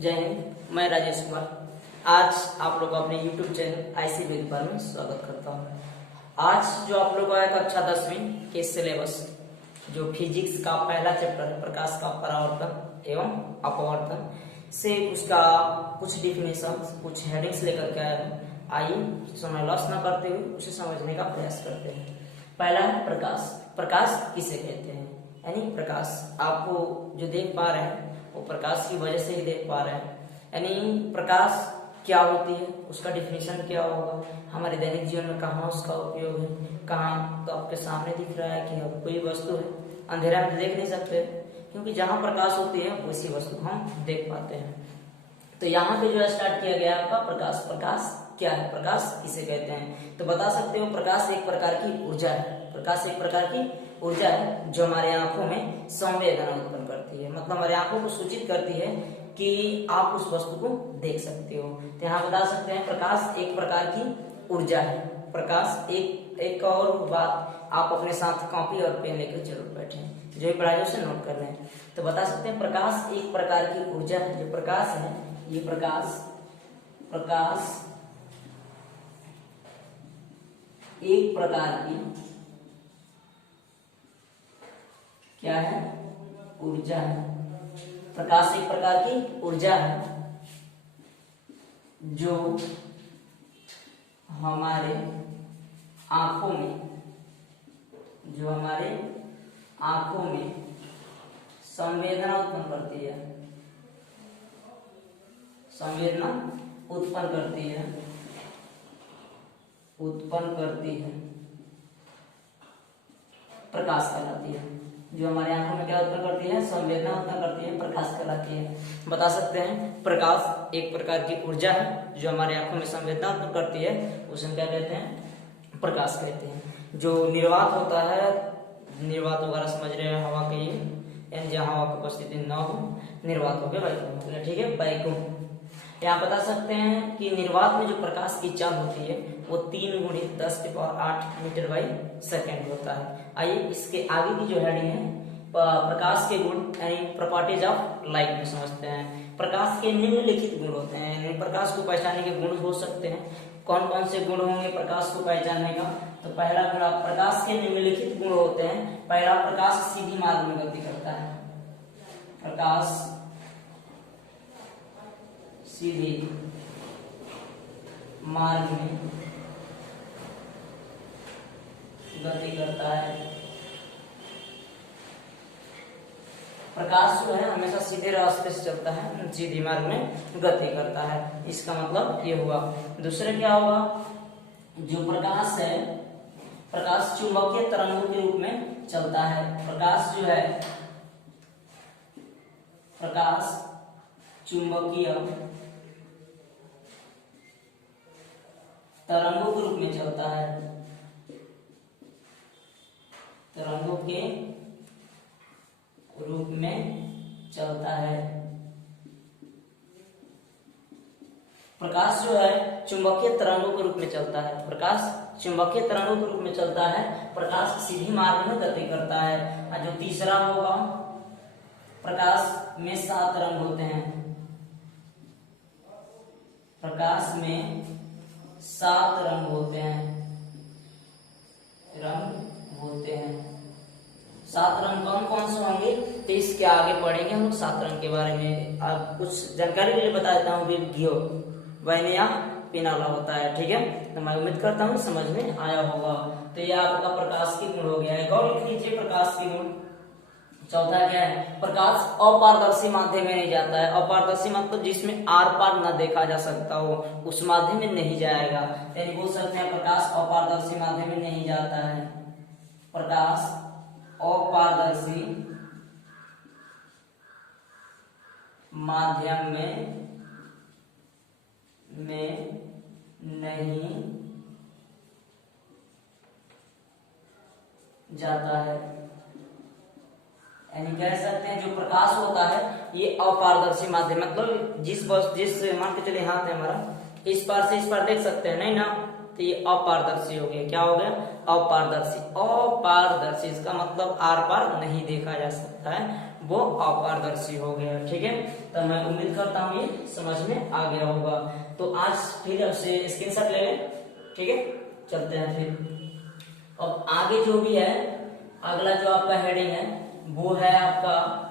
जय हिंद। मैं राजेश कुमार आज आप लोग अपने YouTube चैनल आईसी वेदपाल में स्वागत करता हूँ। आज जो आप लोग आया कक्षा 10वीं के सिलेबस जो फिजिक्स का पहला चैप्टर प्रकाश का परावर्तन एवं अपवर्तन से उसका कुछ डिफिनेशन कुछ हेडिंग्स लेकर के आया हूँ। आइए समय लॉस न करते हुए उसे समझने का प्रयास करते हैं। पहला है प्रकाश। प्रकाश किसे कहते हैं? यानी प्रकाश आपको जो देख पा रहे हैं वो प्रकाश की वजह से ही देख पा रहे हैं। यानी प्रकाश क्या होती है, उसका डिफिनेशन क्या होगा, हमारे दैनिक जीवन में कहाँ उसका उपयोग है, कहाँ तो आपके सामने दिख रहा है कि अब कोई वस्तु है, अंधेरा में देख नहीं सकते क्योंकि जहाँ प्रकाश होती है उसी वस्तु को हम देख पाते हैं। तो यहाँ पे जो स्टार्ट किया गया आपका प्रकाश। प्रकाश क्या है, प्रकाश किसे कहते हैं? तो बता सकते हो प्रकाश एक प्रकार की ऊर्जा है। प्रकाश एक प्रकार की ऊर्जा है जो हमारे आंखों में संवेदना उत्पन्न करती है, मतलब हमारे आंखों को सूचित करती है कि आप उस वस्तु को देख सकते हो। तो यहाँ बता सकते हैं प्रकाश एक प्रकार की ऊर्जा है। प्रकाश एक और बात आप अपने साथ कॉपी और पेन लेकर जरूर बैठे, जो भी पढ़ाई उसे नोट कर लें। तो बता सकते हैं प्रकाश एक प्रकार की ऊर्जा है। जो प्रकाश है ये प्रकाश एक प्रकार की क्या है? ऊर्जा है। प्रकाश एक प्रकार की ऊर्जा है जो हमारे आंखों में संवेदना उत्पन्न करती है। प्रकाश कहलाती है। जो हमारे आंखों में क्या उत्पन्न करती है? संवेदना उत्पन्न करती है, प्रकाश कहलाती है। बता सकते हैं प्रकाश एक प्रकार की ऊर्जा है जो हमारे आंखों में संवेदना उत्पन्न करती है, उसे हम क्या कहते हैं? प्रकाश कहते हैं। जो निर्वात होता है, निर्वात वगैरह समझ रहे हैं, हवा के यानी जहाँ हवा की उपस्थिति न हो, निर्वात हो गया वैक्यूम। ठीक है, वैक्यूम। यहाँ बता सकते हैं कि निर्वात में जो प्रकाश की चाल होती है वो 3 × 10⁸ मीटर बाई सेकेंड होता है। आइए इसके आगे की जो हेडिंग है प्रकाश के गुण यानी प्रॉपर्टीज ऑफ लाइट में समझते हैं। प्रकाश के निम्नलिखित गुण होते हैं, यानी प्रकाश को पहचानने के गुण हो सकते हैं। कौन कौन से गुण होंगे प्रकाश को पहचानने का? तो पहला गुण प्रकाश के निम्नलिखित गुण होते हैं। पहला, प्रकाश सीधी मार्ग में गति करता है। प्रकाश सीधे मार्ग में गति करता है। प्रकाश जो है हमेशा सीधे रास्ते से चलता है, सीधे मार्ग में गति करता है। इसका मतलब ये हुआ। दूसरा क्या होगा? जो प्रकाश है प्रकाश चुंबकीय तरंगों के रूप में चलता है। प्रकाश जो है प्रकाश चुंबकीय तरंगों के रूप में चलता है। तरंगों के रूप में चलता है। प्रकाश जो है चुंबकीय तरंगों के रूप में चलता है। प्रकाश चुंबकीय तरंगों के रूप में चलता है। प्रकाश सीधी मार्ग में गति करता है। और जो तीसरा होगा, प्रकाश में 7 रंग होते हैं। प्रकाश में 7 रंग होते हैं। 7 रंग कौन कौन से होंगे? तो इसके आगे पढ़ेंगे हम लोग 7 रंग के बारे में। अब कुछ जानकारी के लिए बता देता हूँ। गियो वैनिया पिनाला होता है। ठीक है, तो मैं उम्मीद करता हूँ समझ में आया होगा। तो ये आपका प्रकाश के गुण हो गया है। और लिख लीजिए प्रकाश के गुण। चौथा क्या है? प्रकाश अपारदर्शी माध्यम में नहीं जाता है। अपारदर्शी मतलब जिसमें आर पार न देखा जा सकता हो, उस माध्यम में नहीं जाएगा। यानी बोल सकते हैं प्रकाश अपारदर्शी माध्यम में नहीं जाता है। प्रकाश अपारदर्शी माध्यम में नहीं जाता है। यानी कह सकते हैं जो प्रकाश होता है ये अपारदर्शी माध्यम, मतलब जिस मान के चले हाथ है हमारा, इस पार से इस पार देख सकते हैं नहीं ना, तो ये अपारदर्शी हो गया। क्या हो गया? अपारदर्शी। अपारदर्शी इसका मतलब आर पार नहीं देखा जा सकता है, वो अपारदर्शी हो गया। ठीक है, तो मैं उम्मीद करता हूँ ये समझ में आ गया होगा। तो आज फिर आपसे स्क्रीनशॉट ले लें। ठीक है, चलते हैं फिर। अब आगे जो भी है, अगला जो आपका हेडिंग है वो है आपका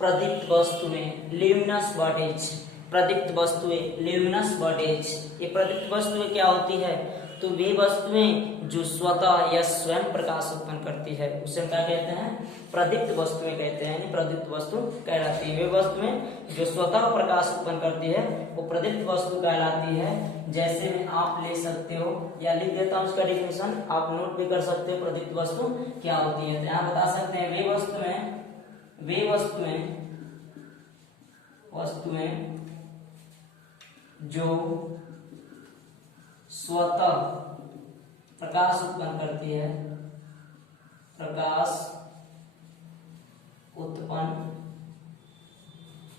प्रदीप्त वस्तुएं, ल्यूमिनस बॉडीज। प्रदीप्त वस्तुएं, ल्यूमिनस बॉडीज। ये प्रदीप्त वस्तुएं क्या होती है? तो वे वस्तुएं जो स्वतः या स्वयं प्रकाश उत्पन्न करती है उसे क्या कहते हैं? प्रदीप्त वस्तुएं कहते हैं, यानी प्रदीप्त वस्तु कहलाती है। वे वस्तुएं जो स्वतः प्रकाश उत्पन्न करती है वो प्रदीप्त वस्तु कहलाती है। जैसे में आप ले सकते हो या लिख देता हूं उसका डेफिनेशन, आप नोट भी कर सकते हो प्रदीप्त वस्तु क्या होती है। तो यहाँ बता सकते हैं वे वस्तुएं जो स्वतः प्रकाश उत्पन्न करती है, प्रकाश उत्पन्न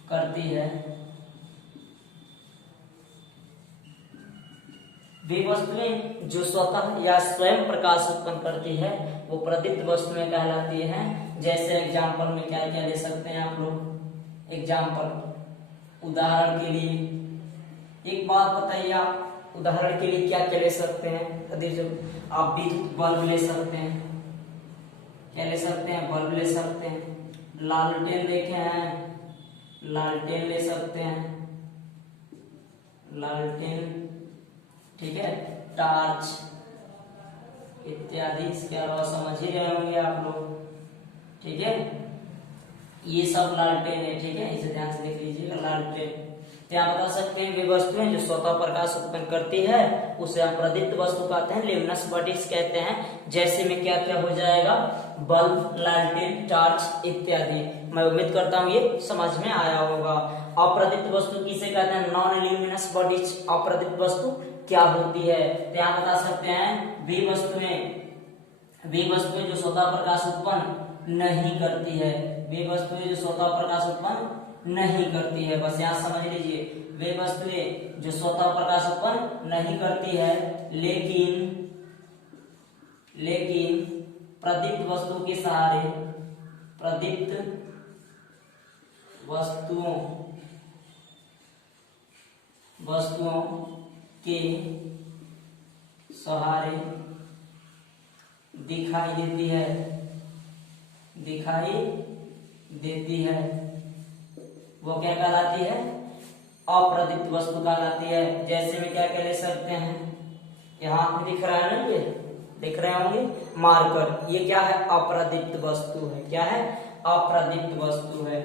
करती है, वे वस्तुएं जो स्वतः या स्वयं प्रकाश उत्पन्न करती है वो प्रदीप्त वस्तुएं कहलाती हैं। जैसे एग्जाम्पल में क्या क्या ले सकते हैं आप लोग? एग्जाम्पल, उदाहरण के लिए एक बात बताइए, आप उदाहरण के लिए क्या क्या ले सकते हैं? आप विद्युत बल्ब ले सकते हैं, क्या ले सकते हैं? बल्ब ले सकते हैं। लालटेन देखे हैं, लालटेन ले सकते हैं, लालटेन। ठीक है, टार्च इत्यादि। इसके अलावा समझ ही रहे होंगे आप लोग। ठीक है, ये सब लालटेन है। ठीक है, इसे ध्यान से देख लीजिएगा, लालटेन। क्या बता सकते हैं? वे वस्तुएं जो स्वतः प्रकाश उत्पन्न करती है उसे हम प्रदीप्त वस्तु कहते हैं, ल्यूमिनस बॉडीज कहते हैं। जैसे में क्या क्या हो जाएगा? बल्ब, लालटेन, टार्च इत्यादि। मैं उम्मीद करता हूँ ये समझ में आया होगा। अप्रदीप्त वस्तु किसे कहते हैं? Non luminous bodies. अप्रदीप्त वस्तु क्या होती है? क्या बता सकते हैं? वे वस्तुएं जो स्वतः प्रकाश उत्पन्न नहीं करती है, वे वस्तुएं जो स्वतः प्रकाश उत्पन्न नहीं करती है। बस यहाँ समझ लीजिए, वे वस्तुएं जो स्वतः प्रकाश उत्पन्न नहीं करती है लेकिन प्रदीप्त वस्तु के सहारे, प्रदीप्त वस्तुओं के सहारे दिखाई देती है, वो क्या कहलाती है? अप्रदीप्त वस्तु कहलाती है। जैसे में क्या क्या ले सकते हैं? यहाँ पे दिख रहा है ना, ये दिख रहे होंगे मार्कर। ये क्या है? अप्रदीप्त वस्तु है। क्या है? अप्रदीप्त वस्तु है।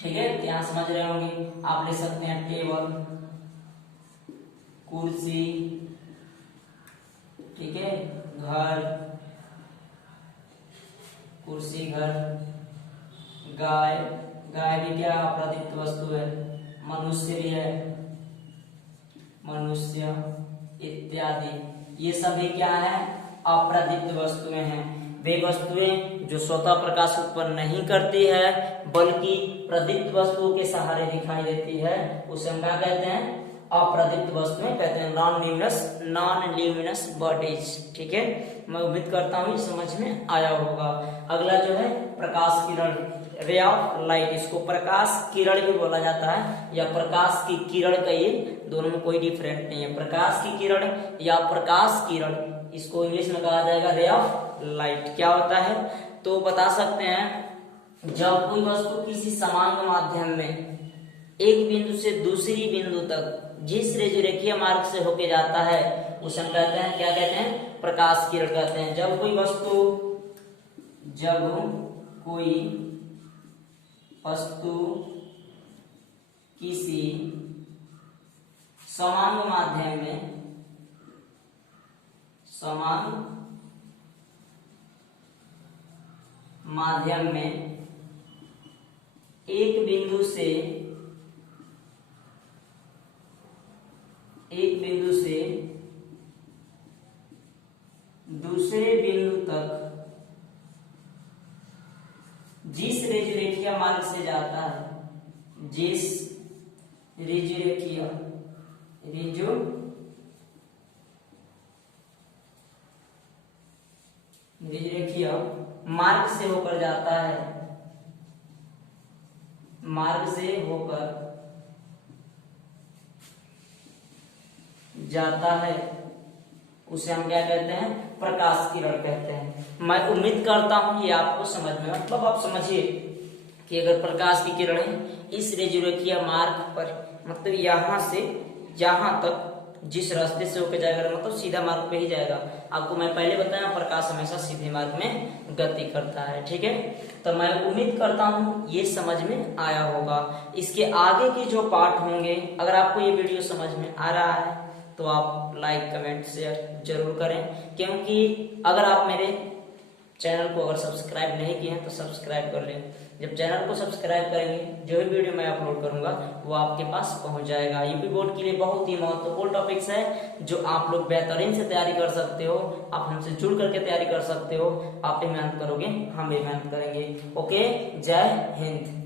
ठीक है, यहाँ समझ रहे होंगे। आप ले सकते हैं टेबल, कुर्सी, ठीक है, घर, कुर्सी, घर, गाय, गाय भी क्या? अप्रदीप्त वस्तु है। मनुष्य भी है, मनुष्य इत्यादि। ये सभी क्या है? अप्रदीप्त वस्तुएं हैं। वे वस्तुएं जो स्वतः प्रकाश उत्पन्न नहीं करती है बल्कि प्रदीप्त वस्तुओं के सहारे दिखाई देती है, उसे हम क्या कहते हैं? अप्रदीप्त वस्तुएं कहते हैं, नॉन ल्यूमिनस बॉडीज। ठीक है, मैं उम्मीद करता हूँ समझ में आया होगा। अगला जो है प्रकाश किरण, रे ऑफ लाइट। इसको प्रकाश किरण भी बोला जाता है या प्रकाश की किरण कहिए, दोनों में कोई डिफरेंट नहीं है। प्रकाश की किरण या प्रकाश किरण, इसको इंग्लिश में कहा जाएगा रे ऑफ लाइट। क्या होता है? तो बता सकते हैं, जब कोई वस्तु किसी समांग माध्यम में एक बिंदु से दूसरी बिंदु तक जिस रेखीय मार्ग से होके जाता है उसे हम कहते हैं, क्या कहते हैं? प्रकाश किरण कहते हैं। जब कोई वस्तु किसी समान माध्यम में एक बिंदु से दूसरे बिंदु तक जिस रेखीय मार्ग से जाता है, जिस रेखीय मार्ग से होकर जाता है, मार्ग से होकर जाता है उसे हम क्या कहते हैं, प्रकाश किरण कहते हैं। मैं उम्मीद करता हूं ये आपको समझ में, मतलब आप समझिए कि अगर प्रकाश की किरणें इस रेजुरेकिया मार्ग पर, मतलब यहां से यहां तक जिस रास्ते से होकर जाएगा, मतलब सीधा मार्ग पे ही जाएगा। आपको मैं पहले बताया प्रकाश हमेशा सीधे मार्ग में गति करता है, ठीक है। तो मैं उम्मीद करता हूं ये समझ में आया होगा। इसके आगे के जो पार्ट होंगे, अगर आपको ये वीडियो समझ में आ रहा है तो आप लाइक कमेंट शेयर जरूर करें, क्योंकि अगर आप मेरे चैनल को अगर सब्सक्राइब नहीं किए हैं तो सब्सक्राइब कर लें। जब चैनल को सब्सक्राइब करेंगे, जो भी वीडियो मैं अपलोड करूंगा वो आपके पास पहुंच जाएगा। यूपी बोर्ड के लिए बहुत ही महत्वपूर्ण टॉपिक्स है जो आप लोग बेहतरीन से तैयारी कर सकते हो। आप हमसे जुड़ करके तैयारी कर सकते हो। आप भी मेहनत करोगे, हम भी मेहनत करेंगे। ओके, जय हिंद।